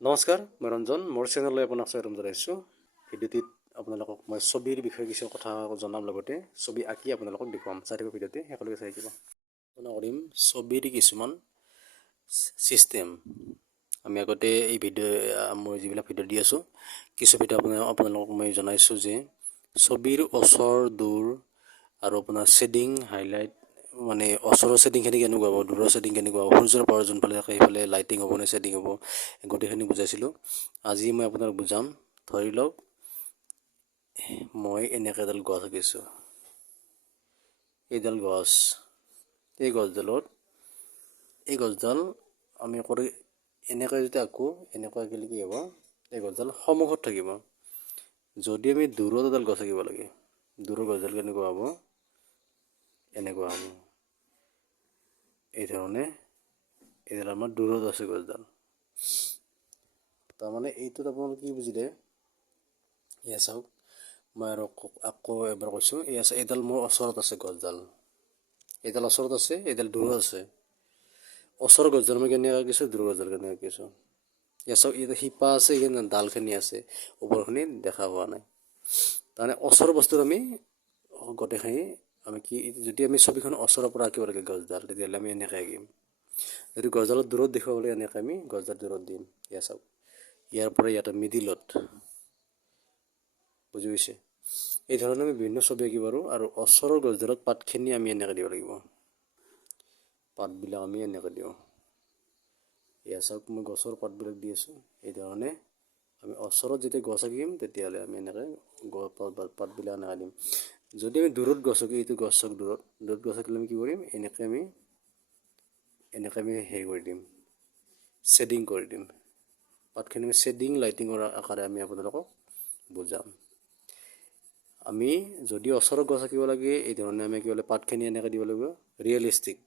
নমস্কাৰ, মই ৰঞ্জন। মোৰ চেনেললৈ আপোনাক স্বাগতম জনাইছোঁ। ভিডিঅ'টিত আপোনালোকক মই ছবিৰ বিষয়ে কিছু কথা জনাম, লগতে ছবি আঁকি আপোনালোকক দেখুৱাম। চাই থাকক ভিডিঅ'টি, সকলোকে চাই থাকিব। আলোচনা কৰিম ছবিৰ কিছুমান ছিষ্টেম। আমি আগতে এই মই যিবিলাক ভিডিঅ' দি আছোঁ, কিছু ভিডিঅ' আপোনালোকক মই জনাইছোঁ যে ছবিৰ ওচৰ দূৰ আৰু আপোনাৰ শ্বেডিং, হাইলাইট, মানে ওচৰৰ শ্বেডিংখিনি কেনেকুৱা হ'ব, দূৰৰ শ্বেডিং কেনেকুৱা হ'ব, সূৰ্যৰ পাৱাৰ যোনফালে থাকে সেইফালে লাইটিং হ'ব নে শ্বেডিং হ'ব, গোটেইখিনি বুজাইছিলোঁ। আজি মই আপোনাক বুজাম। ধৰি লওক মই এনেকৈ এডাল গছ আঁকিছোঁ। এইডাল গছ, এই গছডাল আমি কৰি এনেকৈ যদি আঁকোঁ, এনেকৈ আঁকিলে কি হ'ব, এই গছডাল সন্মুখত থাকিব। যদি আমি দূৰত এডাল গছ আঁকিব লাগে, দূৰৰ গছডাল কেনেকুৱা হ'ব, এনেকুৱা হ'ব। এই ধৰণে এইডাল আমাৰ দূৰত আছে গছডাল। তাৰমানে এইটোত আপোনালোকে কি বুজিলে, এয়া চাওক, মই আৰু আকৌ এবাৰ কৈছোঁ, এইডাল মোৰ ওচৰত আছে গছডাল, এইডাল ওচৰত আছে, এইডাল দূৰত আছে। ওচৰৰ গছডাল মই কেনেকৈ আঁকিছোঁ, দূৰৰ গছডাল কেনেকৈ আঁকিছোঁ। এয়া চাওক, ইয়াতে শিপা আছে, এইখিনি ডালখিনি আছে, ওপৰখিনি দেখা হোৱা নাই। তাৰমানে ওচৰৰ বস্তুত আমি গোটেইখিনি আমি কি, যদি আমি ছবিখন ওচৰৰ পৰা আঁকিব লাগে গছডাল, তেতিয়াহ'লে আমি এনেকৈ আঁকিম। যদি গছডালত দূৰত দেখুৱাব লাগে, এনেকৈ আমি গছডাল দূৰত দিম। এয়া চাওক, ইয়াৰ পৰা ইয়াতে মিডিলত, বুজি পাইছে? এই ধৰণে আমি বিভিন্ন ছবি আঁকিব পাৰোঁ। আৰু ওচৰৰ গছডালত পাতখিনি আমি এনেকৈ দিব লাগিব, পাতবিলাক আমি এনেকৈ দিওঁ। এয়া চাওক, মই গছৰ পাতবিলাক দি আছোঁ। এই ধৰণে আমি ওচৰত যেতিয়া গছ আঁকিম, তেতিয়াহ'লে আমি এনেকৈ পাতবিলাক এনেকৈ দিম। যদি আমি দূৰত গছ আঁকি, এইটো গছ চাওক, দূৰত গছ আঁকিলে আমি কি কৰিম, এনেকৈ আমি হেৰি কৰি দিম, শ্বেডিং কৰি দিম। পাতখিনি আমি শ্বেডিং, লাইটিঙৰ আকাৰে আমি আপোনালোকক বুজাম। আমি যদি ওচৰত গছ আঁকিব লাগে, এই ধৰণে আমি আঁকিব লাগে, পাতখিনি এনেকৈ দিব লাগিব, ৰিয়েলিষ্টিক,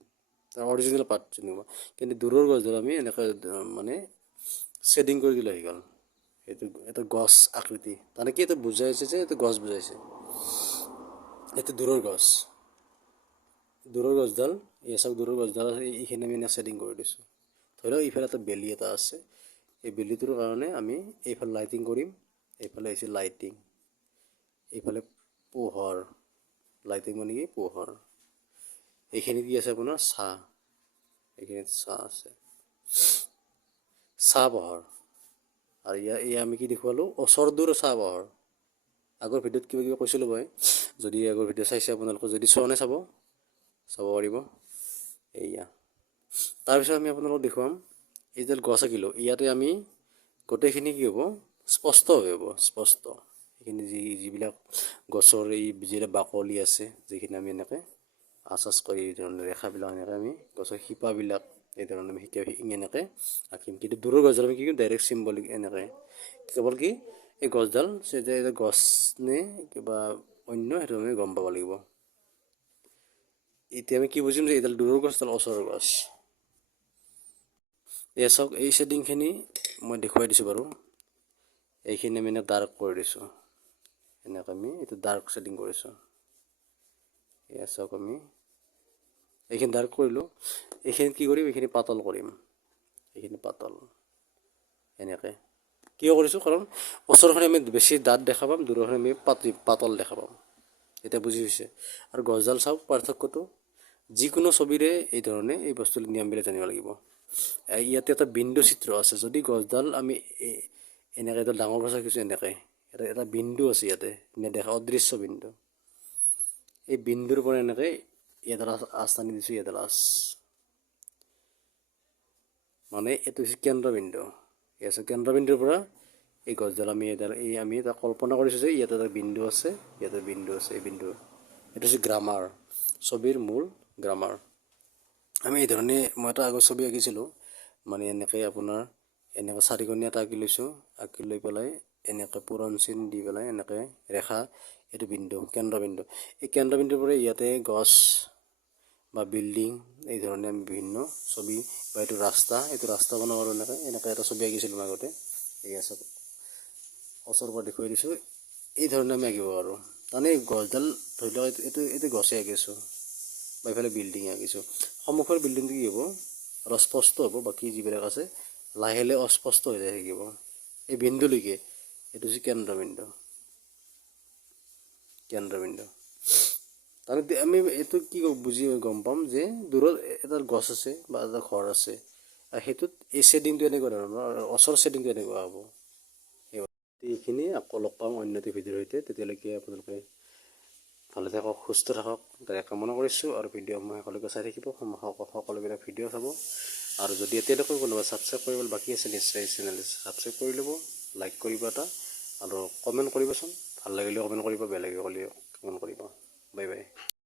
অৰিজিনেল পাত যেনেকুৱা। কিন্তু দূৰৰ গছডাল আমি এনেকৈ মানে শ্বেডিং কৰি দিলে হৈ গ'ল। এইটো এটা গছ আকৃতি, তাৰমানে কি, এইটো বুজাইছে যে এইটো গছ বুজাইছে। এইটো দূৰৰ গছডাল, এই চাওক, দূৰৰ গছডাল আছে, এইখিনি আমি এনেকৈ শ্বেডিং কৰি দিছোঁ। ধৰি লওক এইফালে এটা বেলি এটা আছে, এই বেলিটোৰ কাৰণে আমি এইফালে লাইটিং কৰিম। এইফালে হৈছে লাইটিং, এইফালে পোহৰ, লাইটিং মানে কি, পোহৰ। এইখিনিত কি আছে আপোনাৰ, ছাঁ, এইখিনিত ছাঁ আছে, ছাঁ পোহৰ। আৰু এয়া আমি কি দেখুৱালোঁ, ওচৰ দূৰ ছাঁ পোহৰ। আগৰ ভিডিঅ'ত কিবা কিবি কৈছিলোঁ মই, যদি আগৰ ভিডিঅ' চাইছে আপোনালোকে, যদি চোৱা নাই চাব পাৰিব। এইয়া তাৰপিছত আমি আপোনালোকক দেখুৱাম, এইডাল গছ আঁকিলোঁ, ইয়াতে আমি গোটেইখিনি কি হ'ব, স্পষ্টভাৱে হ'ব, স্পষ্ট। এইখিনি যিবিলাক গছৰ এই যিবিলাক বাকলি আছে, যিখিনি আমি এনেকৈ আঁচ কৰি এই ধৰণে ৰেখাবিলাক এনেকৈ আমি গছৰ শিপাবিলাক এই ধৰণে আমি এনেকৈ আঁকিম। কিন্তু দূৰৰ গছডাল আমি কি কৰিম, ডাইৰেক্ট চিম্বলিক এনেকৈ, কেৱল কি এই গছডাল যে গছ নে কিবা অন্য, সেইটো আমি গম পাব লাগিব। এতিয়া আমি কি বুজিম যে এইডাল দূৰৰ গছ, এডাল ওচৰৰ গছ। এয়া চাওক, এই শ্বেডিংখিনি মই দেখুৱাই দিছোঁ বাৰু। এইখিনি আমি এনেই ডাৰ্ক কৰি দিছোঁ, এনেকৈ আমি এইটো ডাৰ্ক শ্বেডিং কৰিছোঁ। এয়া চাওক, আমি এইখিনি ডাৰ্ক কৰিলোঁ। এইখিনিত কি কৰিম, এইখিনি পাতল কৰিম, এইখিনি পাতল এনেকৈ। কিয় কৰিছোঁ, কাৰণ ওচৰখিনি আমি বেছি ডাঠ দেখা পাম, দূৰৰখিনি আমি পাতল দেখা পাম। এতিয়া বুজি হৈছে। আৰু গছডাল চাওক পাৰ্থক্যটো, যিকোনো ছবিৰে এই ধৰণে এই বস্তুৰ নিয়মবিলাক জানিব লাগিব। ইয়াতে এটা বিন্দু চিত্ৰ আছে, যদি গছডাল আমি এনেকৈ এডাল ডাঙৰ গছ আঁকিছোঁ, এনেকৈ এটা বিন্দু আছে ইয়াতে, নেদেখা অদৃশ্য বিন্দু। এই বিন্দুৰ পৰা এনেকৈ এডাল আঁচ টানি দিছোঁ, এডাল আঁচ, মানে এইটো হৈছে কেন্দ্ৰবিন্দু। এই আছে কেন্দ্ৰবিন্দুৰ পৰা এই গছডাল আমি আমি এটা কল্পনা কৰিছোঁ যে ইয়াতে এটা বিন্দু আছে, ইয়াতে বিন্দু আছে, এই বিন্দু, এইটো হৈছে গ্ৰামাৰ, ছবিৰ মূল গ্ৰামাৰ। আমি এই ধৰণে, মই এটা আগৰ ছবি আঁকিছিলোঁ, মানে এনেকৈ আপোনাৰ এনেকৈ চাৰিকোণীয়া এটা আঁকি লৈছোঁ, আঁকি লৈ পেলাই এনেকৈ পূৰণ চিন দি পেলাই এনেকৈ ৰেখা, এইটো বিন্দু, কেন্দ্ৰবিন্দু। এই কেন্দ্ৰবিন্দুৰ পৰা ইয়াতে গছ বা বিল্ডিং, এই ধৰণে আমি বিভিন্ন ছবি, বা এইটো ৰাস্তা বনাব পাৰোঁ। এনেকৈ এটা ছবি আঁকিছিলোঁ মই আগতে, এই আছে, ওচৰৰ পৰা দেখুৱাই দিছোঁ। এই ধৰণে আমি আঁকিব পাৰোঁ। তাৰমানে গছডাল ধৰি লওক, এইটো গছেই আঁকিছোঁ, বা এইফালে বিল্ডিং আঁকিছোঁ। সন্মুখৰ বিল্ডিংটো কি হ'ব, আৰু স্পষ্ট হ'ব, বাকী যিবিলাক আছে লাহে লাহে অস্পষ্ট হৈ যায় থাকিব এই বিন্দুলৈকে। এইটো হৈছে কেন্দ্ৰবিন্দু। তাৰমানে আমি এইটো কি বুজি গম পাম যে দূৰত এটা গছ আছে বা এটা ঘৰ আছে, আৰু সেইটোত এই শ্বেডিংটো এনেকুৱা ধৰণৰ, ওচৰৰ শ্বেডিংটো এনেকুৱা হ'ব। এইখিনি আকৌ লগ পাম অন্য এটা ভিডিঅ'ৰ সৈতে। তেতিয়ালৈকে আপোনালোকে ভালে থাকক, সুস্থ থাকক তাৰে কামনা কৰিছোঁ। আৰু ভিডিঅ' মই সকলোকে চাই থাকিব, সকলোবিলাক ভিডিঅ' চাব। আৰু যদি এতিয়ালৈকে কোনোবা ছাবস্ক্ৰাইব কৰিবলৈ বাকী আছে, নিশ্চয় চেনেল ছাবস্ক্ৰাইব কৰি ল'ব, লাইক কৰিব এটা, আৰু কমেণ্ট কৰিবচোন। ভাল লাগিলে কমেণ্ট কৰিব, বেয়া লাগিলে কমেণ্ট কৰিব। Bye bye.